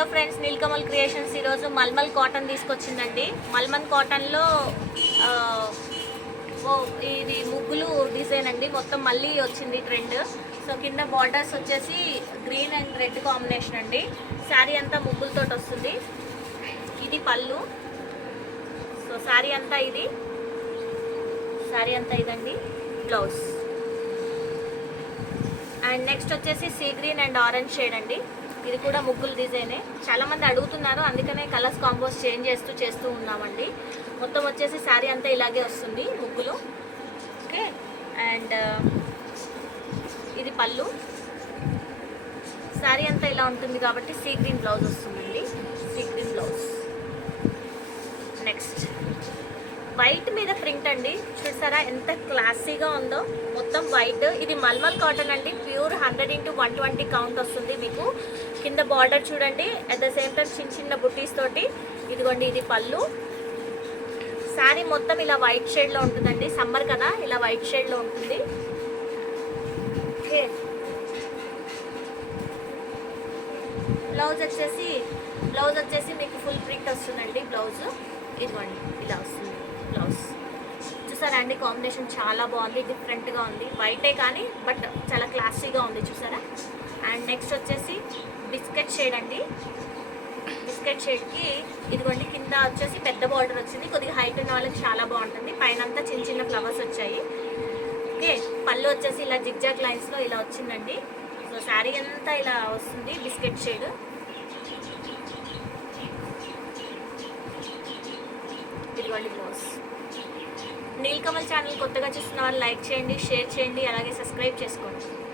Hello friends, Nilkamal creations ఈరోజు mulmul cotton తీసుకొచ్చిందండి. Mulmul కాటన్లో ఇది ముగ్గులు డిజైన్ అండి. మొత్తం మళ్ళీ వచ్చింది ట్రెండ్. సో కింద బార్డర్స్ వచ్చేసి గ్రీన్ అండ్ రెడ్ కాంబినేషన్ అండి. శారీ అంతా ముగ్గులతో వస్తుంది. ఇది పళ్ళు. సో శారీ అంతా ఇదండి బ్లౌజ్. అండ్ నెక్స్ట్ వచ్చేసి sea green and orange shade అండి. ఇది కూడా ముగ్గులు డిజైనే. చాలామంది అడుగుతున్నారు, అందుకనే కలర్స్ కాంబోస్ చేంజ్ చేస్తూ ఉన్నామండి. మొత్తం వచ్చేసి శారీ అంతా ఇలాగే వస్తుంది ముగ్గులు. ఓకే, అండ్ ఇది పళ్ళు. శారీ అంతా ఇలా ఉంటుంది కాబట్టి సీ గ్రీన్ బ్లౌజ్ వస్తుందండి. Sea green blouse. Next white మీద ప్రింట్ అండి. చూసారా ఎంత క్లాసీగా ఉందో, మొత్తం వైట్. ఇది మల్మల్ కాటన్ అండి, ప్యూర్ 100x120 కౌంట్ వస్తుంది మీకు. కింద బార్డర్ చూడండి, అట్ ద సేమ్ టైం చిన్న చిన్న బుట్టీస్ తోటి. ఇదిగోండి, ఇది పళ్ళు. శారీ మొత్తం ఇలా వైట్ షేడ్లో ఉంటుందండి. సమ్మర్ కదా, ఇలా వైట్ షేడ్లో ఉంటుంది. ఓకే, బ్లౌజ్ వచ్చేసి మీకు ఫుల్ ప్రింట్ వస్తుందండి. బ్లౌజ్ ఇదిగోండి ఇలా వస్తుంది బ్లౌజ్. చూసారా అండి, కాంబినేషన్ చాలా బాగుంది, డిఫరెంట్గా ఉంది. వైటే కానీ బట్ చాలా క్లాసీగా ఉంది, చూసారా. అండ్ నెక్స్ట్ వచ్చేసి బిస్కెట్ షేడ్ అండి. బిస్కెట్ షేడ్కి ఇదిగోండి కింద వచ్చేసి పెద్ద బార్డర్ వచ్చింది. కొద్దిగా హైట్ ఉన్న వాళ్ళకి చాలా బాగుంటుంది. పైన అంతా చిన్న చిన్న ఫ్లవర్స్ వచ్చాయి. ఓకే, పళ్ళు వచ్చేసి ఇలా జిగ్జాగ్ లైన్స్లో ఇలా వచ్చిందండి. సో శారీ అంతా ఇలా వస్తుంది బిస్కెట్ షేడ్. ఇదిగోండి బ్లౌజ్. నీల్కమల్ ఛానల్ కొత్తగా చూస్తున్న వాళ్ళు లైక్ చేయండి, షేర్ చేయండి, అలాగే సబ్స్క్రైబ్ చేసుకోండి.